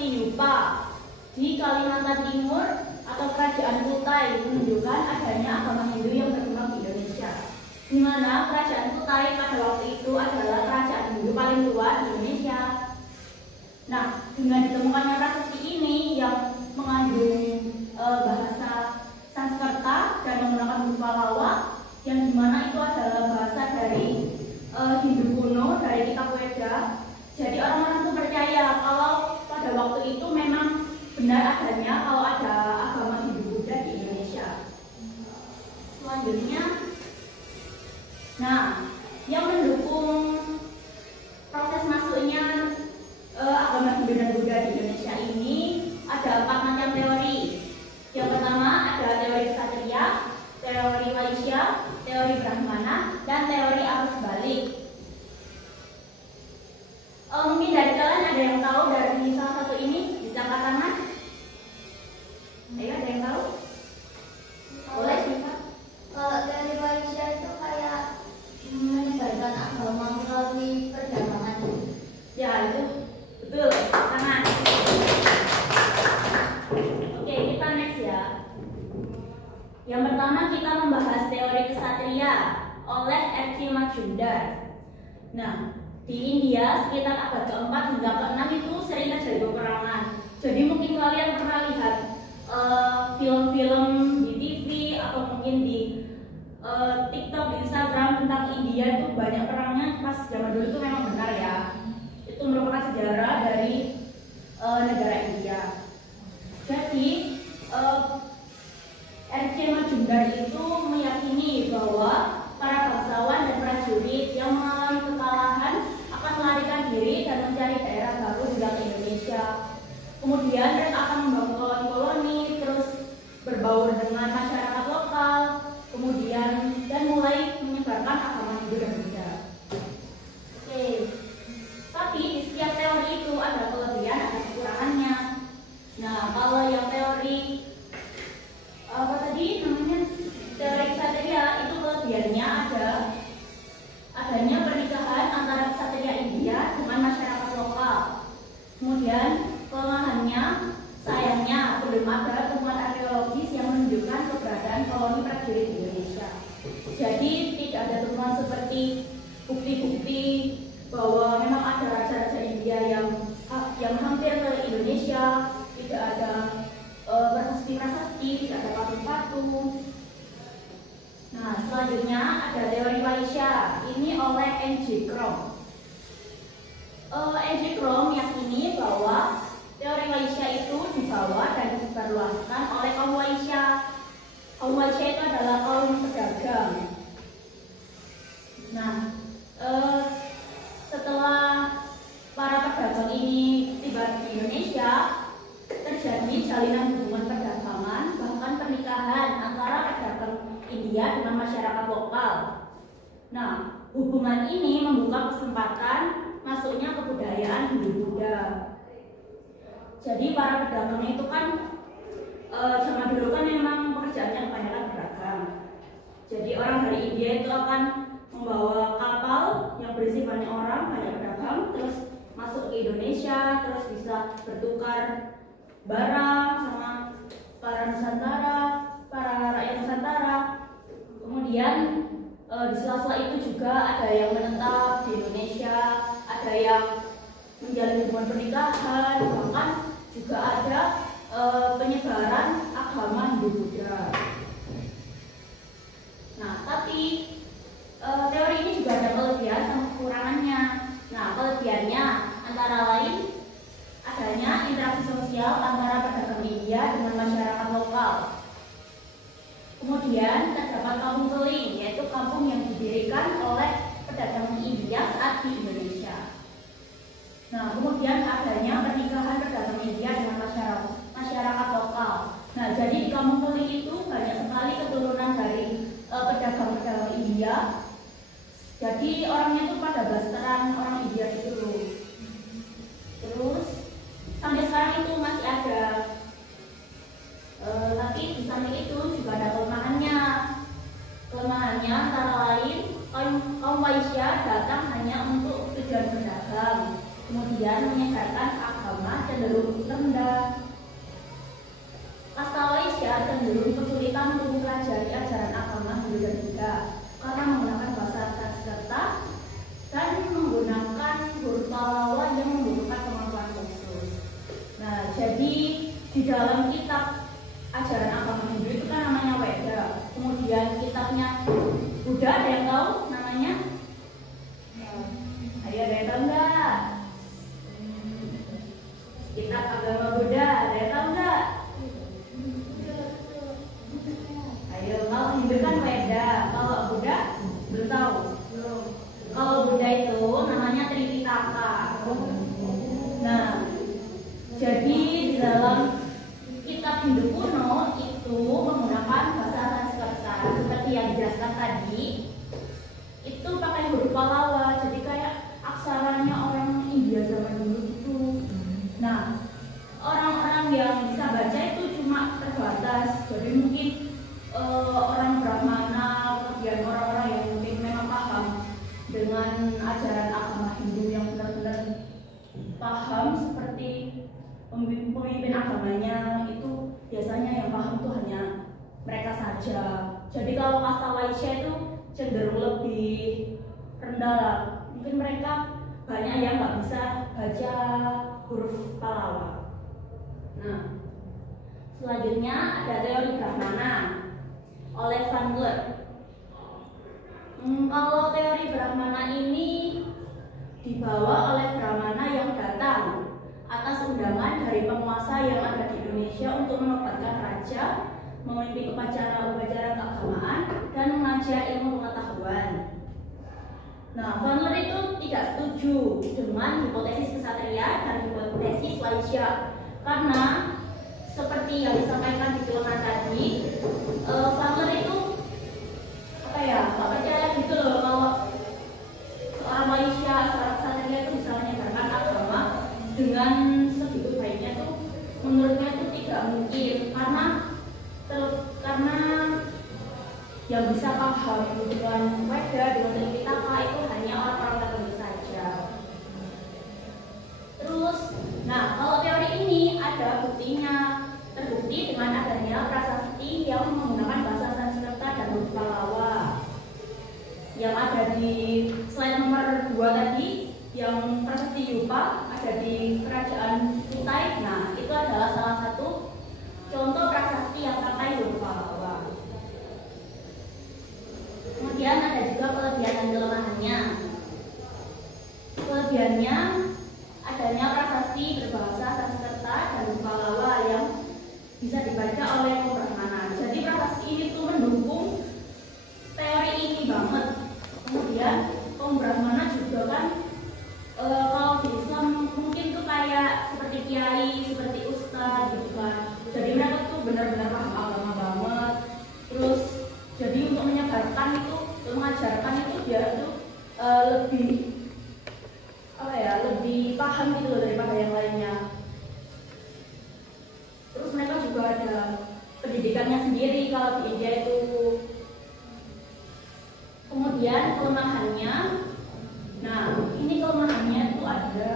seperti Yupa di Kalimantan Timur atau Kerajaan Kutai menunjukkan adanya agama Hindu yang berkembang di Indonesia, di mana Kerajaan Kutai pada waktu itu adalah kerajaan Hindu paling tua di Indonesia. Nah, dengan ditemukannya prasasti ini yang mengandung bahasa Sanskerta dan menggunakan huruf Pallawa, yang dimana itu adalah bahasa dari Hindu kuno, dari kitab Weda. Jadi orang-orang itu percaya kalau pada waktu itu memang benar adanya kalau ada agama Hindu Buddha di Indonesia. Selanjutnya, nah, yang mendukung proses masuknya agama Hindu dan Buddha di Indonesia ini ada 4 macam teori. Yang pertama ada teori Ksatria, teori Waisya, teori Brahmana, dan teori arus balik. Mungkin dari kalian ada yang tahu dari salah satu ini, bisa angkat tangan. Ayo, ada yang tahu? Boleh sih. Kalau teori Waisya itu kayak menyebarkan agama melalui perdagangan. Ya, itu betul. Tangan. Oke, kita next ya. Yang pertama kita membahas teori Ksatria oleh R.K. Majumdar. Nah, di India sekitar abad ke-4 hingga ke-6 itu sering terjadi peperangan. Jadi mungkin kalian pernah lihat film-film di TV atau mungkin di TikTok, di Instagram tentang India itu banyak perangnya pas zaman dulu itu memang benar ya. Itu merupakan sejarah dari negara India. Jadi R.K. Majumdar itu meyakini bahwa para bangsawan dan prajurit yang mengalami kekalahan akan melarikan diri dan mencari daerah baru di Indonesia. Kemudian mereka akan membangun koloni-koloni, terus berbaur dengan masyarakat lokal, kemudian dan mulai menyebarkan agama Hindu dan Buddha. Oke, tapi di setiap teori itu ada kelebihan, ada kekurangannya. Nah, kalau yang teori apa tadi namanya teori Ksatria itu kelebihannya adanya pernikahan antara Ksatria India dengan masyarakat lokal. Kemudian kelemahannya, sayangnya belum ada temuan arkeologis yang menunjukkan keberadaan koloni prajurit di Indonesia. Jadi tidak ada temuan seperti bukti-bukti bahwa memang ada raja-raja India yang hampir ke Indonesia. Tidak ada prasasti-prasasti, tidak ada patung-patung. Nah, selanjutnya ada teori Waisya. Ini oleh N.J. Krom. N.J. Krom meyakini bahwa teori Waisya itu dibawa dan disebarluaskan oleh kaum Waisya. Kaum Waisya itu adalah kaum pedagang. Nah, setelah para pedagang ini tiba di Indonesia, terjadi jalinan hubungan perdagangan, bahkan pernikahan antara pedagang India dengan masyarakat lokal. Nah, hubungan ini membuka kesempatan masuknya kebudayaan Hindu-Buddha. Jadi para pedagang itu kan zaman dulu kan memang pekerjaannya kebanyakan berdagang. Jadi orang dari India itu akan membawa kapal yang berisi banyak orang, banyak pedagang, terus masuk ke Indonesia, terus bisa bertukar barang sama para Nusantara, para rakyat Nusantara. Kemudian di sela-sela itu juga ada yang menetap di Indonesia, ada yang menjalin hubungan pernikahan, bahkan juga ada penyebaran agama Hindu-Buddha. Nah, tapi teori ini juga ada kelebihan dan kekurangannya. Nah, kelebihannya antara lain adanya interaksi sosial antara pedagang India dengan masyarakat lokal. Kemudian terdapat kampung keling, yaitu kampung yang didirikan oleh pedagang India saat di Indonesia. Nah, kemudian adanya pernikahan pedagang India dengan masyarakat lokal. Nah, jadi di kampung keling itu banyak sekali keturunan dari pedagang-pedagang India. Jadi orangnya itu pada blasteran orang India itu loh. Terus sampai sekarang itu masih ada. Tapi di samping itu juga ada kelemahannya. Kelemahannya antara lain kaum Waisya datang hanya untuk tujuan berdagang, kemudian menyebarkan agama agama cenderung rendah. Kasta Waisya cenderung kesulitan untuk mempelajari ajaran agama Hindu dan Buddha karena menggunakan bahasa Sanskerta dan menggunakan huruf Pallawa yang membutuhkan kemampuan khusus. Nah, jadi di dalam kitab ajaran agama Hindu itu kan namanya Weda. Kemudian kitabnya Buddha, ada yang tahu namanya? Ayo, ada yang tahu nggak? Kitab agama Buddha, ada yang tahu nggak? Ayo, kalau Hindu kan Weda, kalau Buddha belum tahu. Kalau Buddha itu namanya Tripitaka. Nah, jadi di dalam kitab Hindu kuno itu menggunakan bahasa Sanskerta seperti yang dijelaskan tadi. Itu pakai huruf Pallawa, jadi kayak aksaranya orang India zaman dulu gitu. Nah, orang-orang yang bisa baca itu cuma terbatas. Jadi mungkin orang Brahmana, kemudian orang-orang yang mungkin memang paham dengan ajaran agama Hindu yang benar-benar paham, seperti pemimpin agamanya, itu biasanya yang paham itu hanya mereka saja. Jadi kalau kasta Waisya itu cenderung lebih rendah lah. Mungkin mereka banyak yang nggak bisa baca huruf Pallawa. Nah, selanjutnya ada teori Brahmana oleh Van Vleut. Kalau teori Brahmana ini dibawa oleh Brahmana yang datang atas undangan dari penguasa yang ada di Indonesia untuk menobatkan raja, memimpin upacara-upacara keagamaan, dan mengajar ilmu pengetahuan. Nah, Van Vleut itu tidak setuju dengan hipotesis kesatria dan hipotesis Waisya karena seperti yang disampaikan di film tadi, Van Vleut itu nggak percaya gitu loh kalau seorang Waisya, seorang kesatria itu bisa menyebarkan agama dengan segitu baiknya tuh, menurutnya itu tidak mungkin karena yang bisa paham dengan Weda, dengan Tripitaka itu hanya orang-orang tertentu saja. Terus, nah kalau teori ini ada buktinya, terbukti dengan adanya prasasti yang menggunakan bahasa Sanskerta dan huruf Pallawa. Yang ada di slide nomor 2 tadi, yang prasasti Yupa ada di kerajaan Kutai. Nah, itu adalah salah satu contoh prasasti yang pakai huruf Pallawa. Kemudian ada juga kelebihan dan kelemahannya. Kelebihannya adanya prasasti berbahasa Sanskerta dan Pallawa yang bisa dibaca oleh kaum Brahmana. Jadi prasasti ini tuh mendukung teori ini banget. Kemudian kaum Brahmana juga kan kalau di Islam mungkin tuh kayak seperti kiai, seperti ustadz gitu kan. Jadi mereka tuh benar-benar paham agama banget. Terus jadi untuk menyebarkan itu, untuk mengajarkan itu dia tuh lebih lebih paham gitu loh daripada yang lainnya. Terus mereka juga ada pendidikannya sendiri kalau di India itu. Kemudian kelemahannya, nah ini kelemahannya itu ada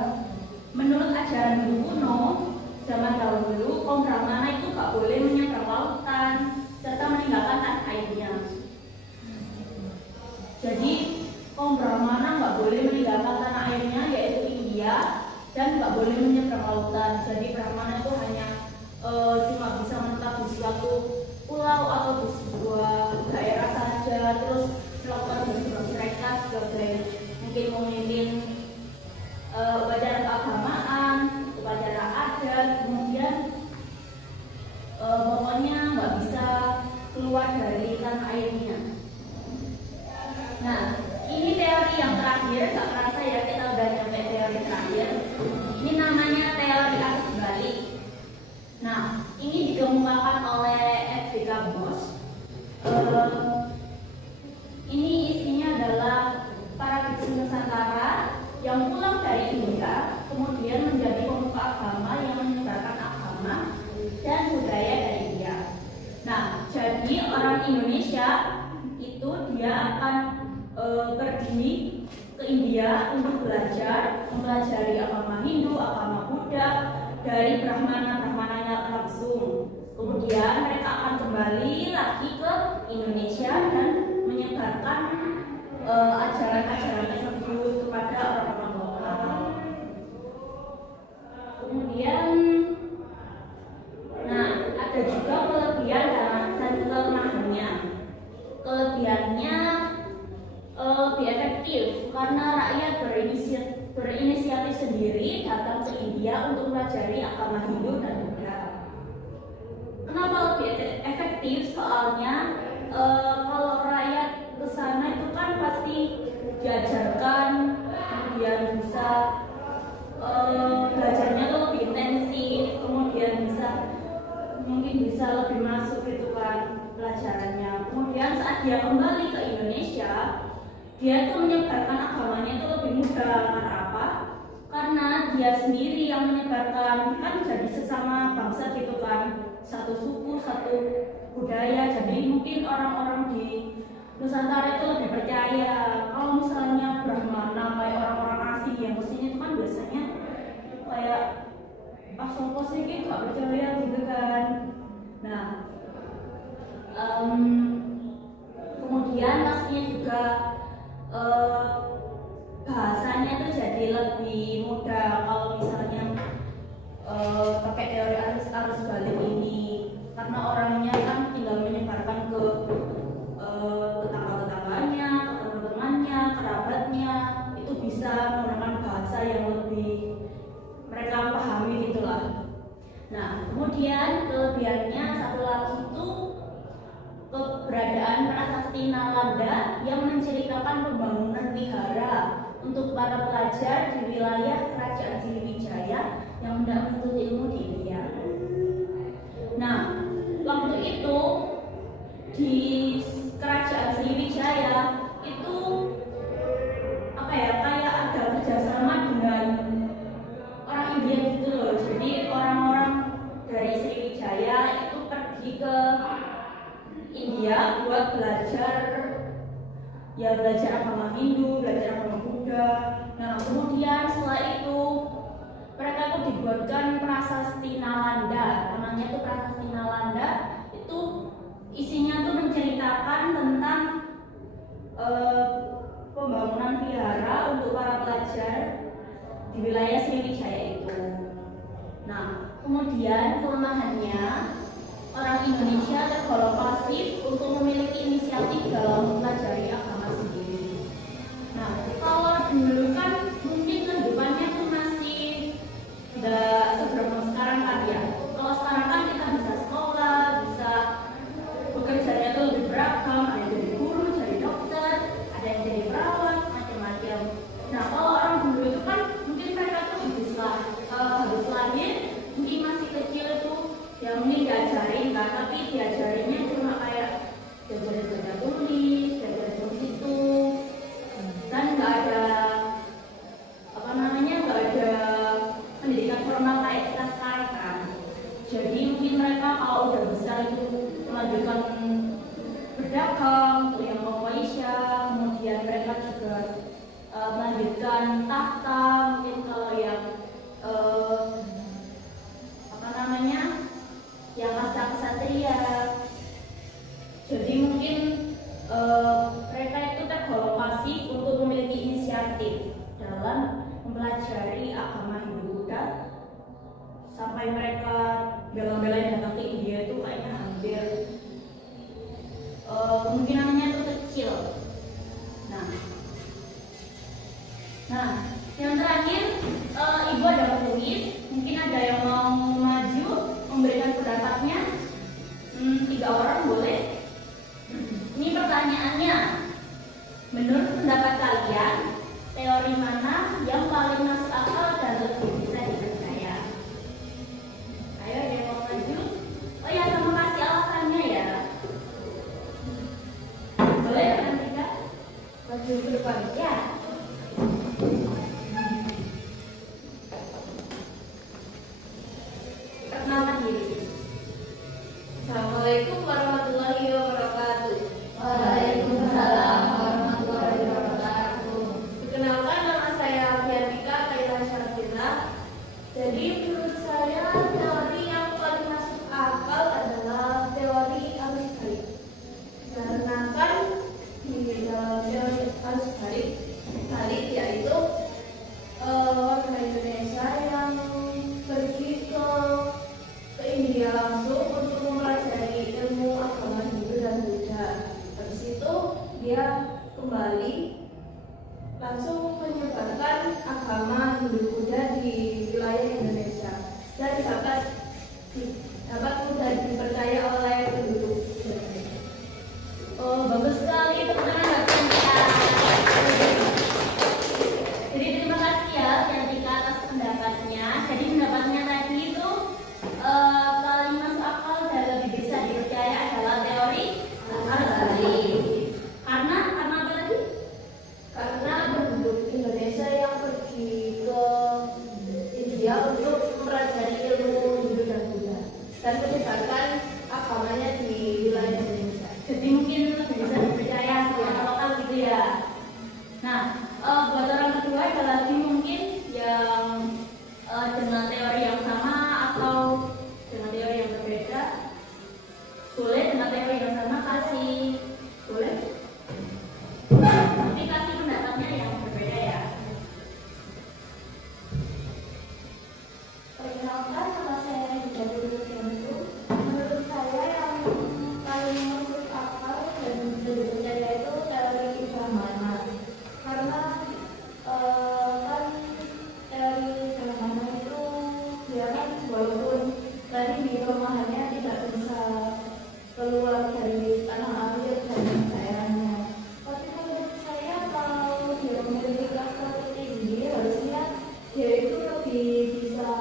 menurut ajaran Hindu kuno zaman dahulu, kaum Brahmana itu gak boleh menyeberang lautan serta meninggalkan tanah airnya. Jadi kaum Brahmana nggak boleh meninggalkan tanah airnya yaitu India dan nggak boleh menyeberang lautan. Jadi Brahmana itu hanya cuma bisa menetap di suatu pulau atau di sebuah daerah saja, terus melakukan tugas mereka sebagai mungkin memimpin upacara keagamaan, upacara adat, kemudian pokoknya nggak bisa keluar dari tanah airnya. Nah, ini teori yang terakhir, nggak kerasa ya kita udah nyampe teori terakhir. Ini namanya teori arus balik. Nah, ini dikemukakan oleh F.B.K. Bos. Ini isinya adalah para biksu Nusantara yang pulang dari India, kemudian menjadi pemuka agama yang menyebarkan agama dan budaya dari India. Nah, jadi orang Indonesia itu dia akan pergi ke ke India untuk belajar, mempelajari agama Hindu, agama Buddha dari brahmana-brahmananya langsung. Kemudian mereka akan kembali lagi ke Indonesia dan menyebarkan ajaran-ajaran tersebut kepada orang-orang lokal. Kemudian, nah ada juga kelebihan dan kelemahannya. Kelebihannya lebih efektif karena rakyat berinisiatif sendiri datang ke India untuk mempelajari agama Hindu dan Buddha. Kenapa lebih efektif? Soalnya kalau rakyat ke sana itu kan pasti diajarkan, kemudian bisa belajarnya tuh lebih intensif, kemudian mungkin bisa lebih masuk gitu kan pelajarannya. Kemudian saat dia kembali ke Indonesia, dia tuh menyebarkan agamanya itu lebih mudah. Karena apa? Karena dia sendiri yang menyebarkan, kan jadi sesama bangsa gitu kan, satu suku, satu budaya. Jadi mungkin orang-orang di Nusantara itu lebih percaya. Kalau misalnya Brahmana kayak orang-orang asing yang kesini itu kan biasanya kayak sopo sih gak percaya gitu kan. Nah, kemudian pastinya juga bahasanya tuh jadi lebih mudah kalau misalnya pakai teori arus balik ini, karena orangnya kan tinggal menyebarkan ke tetangga-tetangganya, teman-temannya, kerabatnya, itu bisa menggunakan bahasa yang lebih mereka pahami gitulah. Nah, kemudian kelebihannya satu lagi itu keberadaan prasasti Nalanda yang menceritakan pembangunan wihara untuk para pelajar di wilayah Kerajaan Sriwijaya yang hendak menuntut ilmu di India. Nah, waktu itu di Kerajaan Sriwijaya itu kayak ada kerjasama dengan orang India gitu loh. Jadi orang-orang dari Sriwijaya itu pergi ke India buat belajar agama Hindu, belajar agama Buddha. Nah, kemudian setelah itu mereka tuh dibuatkan prasasti Nalanda. Namanya tuh prasasti Nalanda. Itu isinya tuh menceritakan tentang pembangunan vihara untuk para pelajar di wilayah Sriwijaya itu. Nah, kemudian kelemahannya, orang Indonesia tergolong pasif untuk memiliki inisiatif dalam mempelajari agama sendiri. Nah, kalau dulu kan mungkin kehidupannya tuh masih nggak seberapa sekarang kan ya. Kalau sekarang kan kita bisa sekolah, bisa bekerjanya tuh lebih beragam, ada yang jadi guru, jadi dokter, ada yang jadi perawat, macam-macam. Nah, kalau orang dulu itu kan mungkin mereka tuh habis lahir, mungkin masih kecil itu ya mungkin diajarin kan, tapi diajarinnya cuma kayak diajarin baca tulis, diajarin hitung, dan nggak ada nggak ada pendidikan formal kayak kita sekarang kan. Jadi mungkin mereka kalau udah besar itu melanjutkan berdagang untuk yang Malaysia, kemudian mereka juga melanjutkan tahta, mungkin kalau yang yang kasta kesatria. Jadi mungkin mereka itu tergolong pasif untuk memiliki inisiatif dalam mempelajari agama Hindu Buddha, sampai mereka bela-belain datang ke India itu kayaknya hampir kemungkinannya itu kecil. Nah, yang terakhir Ibu ada menulis, mungkin ada yang mau maju memberikan pendapatnya. 3 orang boleh. Ini pertanyaannya, menurut pendapat kalian, teori mana yang paling masuk akal dan lebih bisa dipercaya? Ayo, ada yang mau maju? Oh ya, sama kasih alasannya ya. Boleh kan kita maju ke depan ya? Perkenalkan diri. Assalamualaikum warahmatullahi wabarakatuh. Waalaikumsalam warahmatullahi wabarakatuh. Perkenalkan Bali langsung menyebarkan agama Hindu-Buddha di wilayah Indonesia dan dapat mudah dipercaya oleh penduduk Indonesia. Oh, bagus sekali, tepuk tangan buat Cantika. Jadi terima kasih ya Cantika atas pendapatnya. Jadi pendapatnya tadi itu paling masuk akal dan lebih bisa dipercaya adalah teori akar Bali. Karena apa lagi? Karena penduduk Indonesia yang pergi ke India untuk mempelajari ilmu Hindu dan Buddha dan menyebarkan agamanya di wilayah Indonesia. Jadi mungkin lebih bisa dipercaya secara lokal gitu ya. Nah, buat orang kedua ada lagi mungkin yang dengan teori yang sama atau dengan teori yang berbeda. Boleh dengan teori yang sama kasih, boleh. Tapi kasih pendapatnya yang berbeda ya. Perkenalkan, nama saya Rida Dulu. Menurut saya yang paling masuk akal dan bisa dipercaya itu teori Brahmana. Karena kan teori Brahmana itu dia kan walaupun tadi di rumahannya tidak bisa keluar dari tanah air dan daerahnya. Tapi menurut saya kalau dia memiliki kasta tinggi harusnya dia itu lebih bisa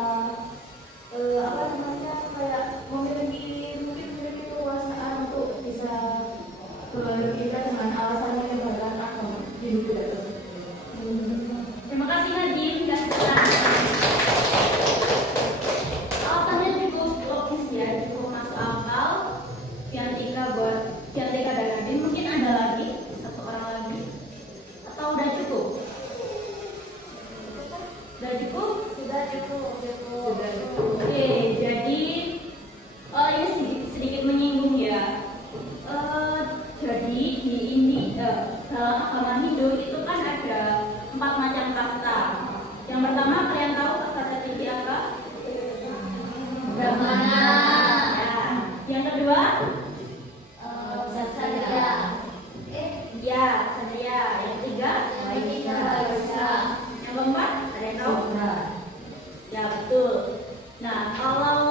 kayak memiliki kekuasaan untuk bisa berpikir dengan alasan menyebarkan agama di dunia tersebut. Terima kasih Nadine dan alasannya cukup logis ya, cukup masuk akal. Cantika dan Nadine, mungkin ada lagi satu orang lagi atau udah cukup? Udah cukup? Sudah cukup. Oke, jadi ini sedikit menyinggung ya. Jadi dalam agama Hindu itu kan ada 4 macam kasta. Yang pertama kalian tahu kasta tertinggi apa? Brahmana. Ya. Yang kedua? Saksaya. Ya, Satria. Yang ketiga? Waisa. Yang keempat? Ada yang tahu? Ya betul. Nah, kalau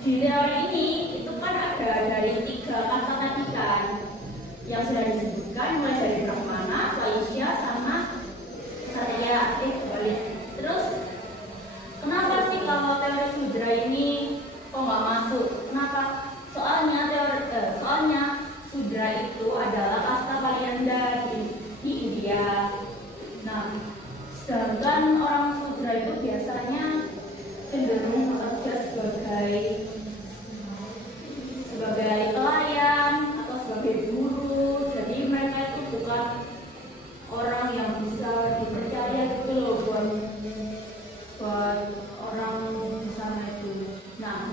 di teori ini itu kan ada dari 3 kasta tadi kan yang sudah disebutkan, mulai dari Brahmana, Vaisya, sama Ksatria. Balik. Terus kenapa sih kalau teori Sudra ini kok nggak masuk? Kenapa? Soalnya Sudra itu adalah kasta paling rendah di India. Nah, sedangkan orang Sudra itu biasanya cenderung bekerja sebagai pelayan atau sebagai buruh. Jadi mereka itu bukan orang yang bisa dipercaya gitu loh buat orang di sana itu. Nah,